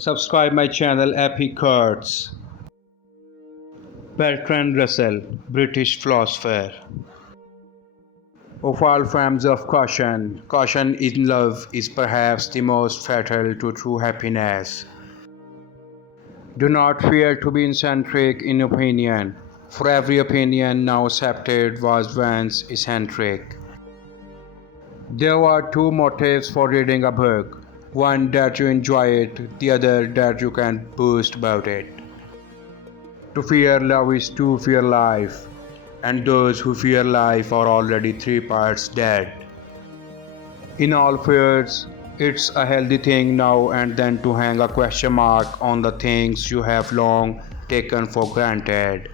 Subscribe my channel Epic Cards. Bertrand Russell, British philosopher. Of all forms of caution, caution in love is perhaps the most fatal to true happiness. Do not fear to be eccentric in opinion, for every opinion now accepted was once eccentric. There are two motives for reading a book, one that you enjoy it, the other that you can boast about it. To fear love is to fear life, and those who fear life are already 3 parts dead. In all fears, it's a healthy thing now and then to hang a question mark on the things you have long taken for granted.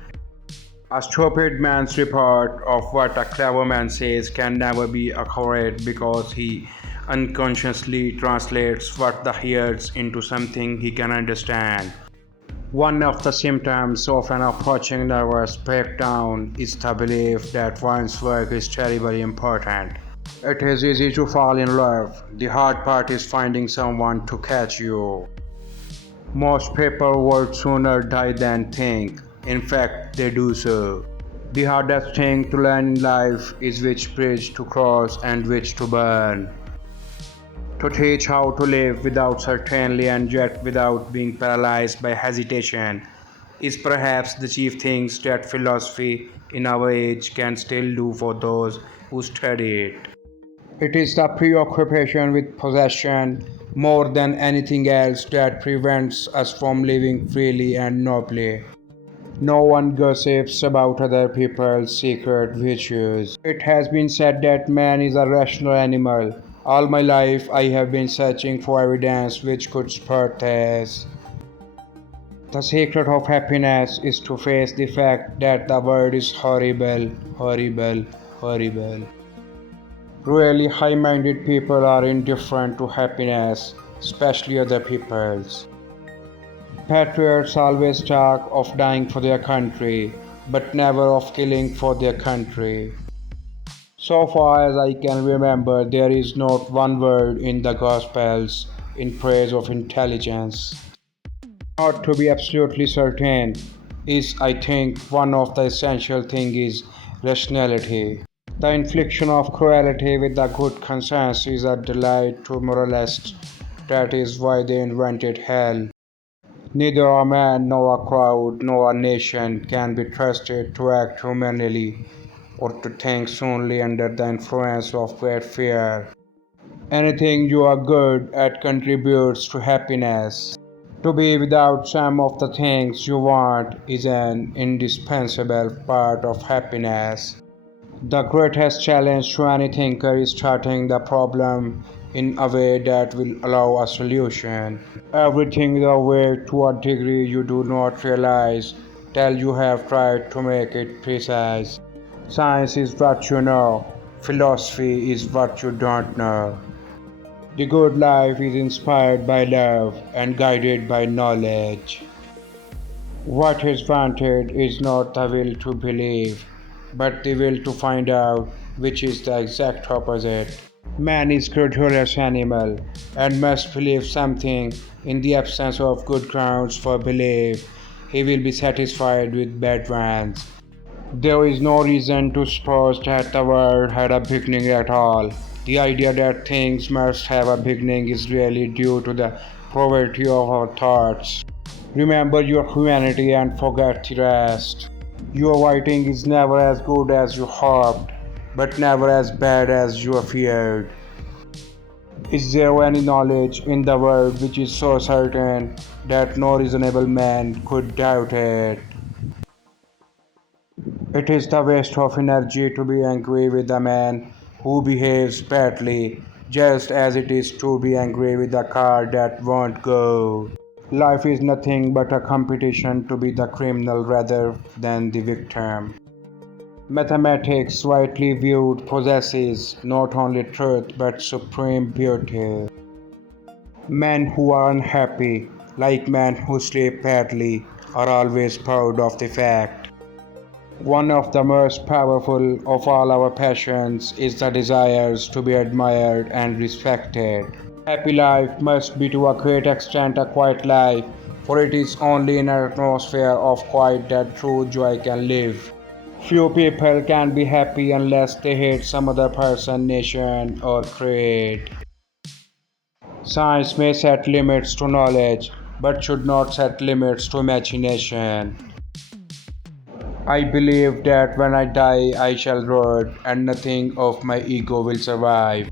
A stupid man's report of what a clever man says can never be accurate because he unconsciously translates what he hears into something he can understand. One of the symptoms of an approaching nervous breakdown is the belief that one's work is terribly important. It is easy to fall in love. The hard part is finding someone to catch you. Most people would sooner die than think. In fact, they do so. The hardest thing to learn in life is which bridge to cross and which to burn. To teach how to live without certainty and yet without being paralyzed by hesitation is perhaps the chief things that philosophy in our age can still do for those who study it. It is the preoccupation with possession more than anything else that prevents us from living freely and nobly. No one gossips about other people's secret virtues. It has been said that man is a rational animal. All my life I have been searching for evidence which could support this. The secret of happiness is to face the fact that the world is horrible, horrible, horrible. Really high-minded people are indifferent to happiness, especially other people's. Patriots always talk of dying for their country, but never of killing for their country. So far as I can remember, there is not one word in the Gospels in praise of intelligence. Not to be absolutely certain is, I think, one of the essential things is rationality. The infliction of cruelty with a good conscience is a delight to moralists. That is why they invented hell. Neither a man nor a crowd nor a nation can be trusted to act humanly or to think solely under the influence of great fear. Anything you are good at contributes to happiness. To be without some of the things you want is an indispensable part of happiness. The greatest challenge to any thinker is starting the problem in a way that will allow a solution. Everything is a way to a degree you do not realize till you have tried to make it precise. Science is what you know, philosophy is what you don't know. The good life is inspired by love and guided by knowledge. What is wanted is not the will to believe, but the will to find out, which is the exact opposite. Man is a credulous animal and must believe something. In the absence of good grounds for belief, he will be satisfied with bad ones. There is no reason to suppose that the world had a beginning at all. The idea that things must have a beginning is really due to the poverty of our thoughts. Remember your humanity and forget the rest. Your writing is never as good as you hoped, but never as bad as you feared. Is there any knowledge in the world which is so certain that no reasonable man could doubt it? It is the waste of energy to be angry with a man who behaves badly, just as it is to be angry with a car that won't go. Life is nothing but a competition to be the criminal rather than the victim. Mathematics, rightly viewed, possesses not only truth but supreme beauty. Men who are unhappy, like men who sleep badly, are always proud of the fact. One of the most powerful of all our passions is the desires to be admired and respected. Happy life must be to a great extent a quiet life, for it is only in an atmosphere of quiet that true joy can live. Few people can be happy unless they hate some other person, nation, or creed. Science may set limits to knowledge, but should not set limits to imagination. I believe that when I die, I shall rot, and nothing of my ego will survive.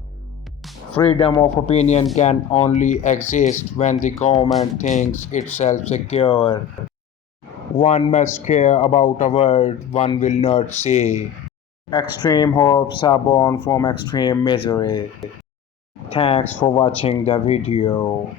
Freedom of opinion can only exist when the government thinks itself secure. One must care about a world one will not see. Extreme hopes are born from extreme misery. Thanks for watching the video.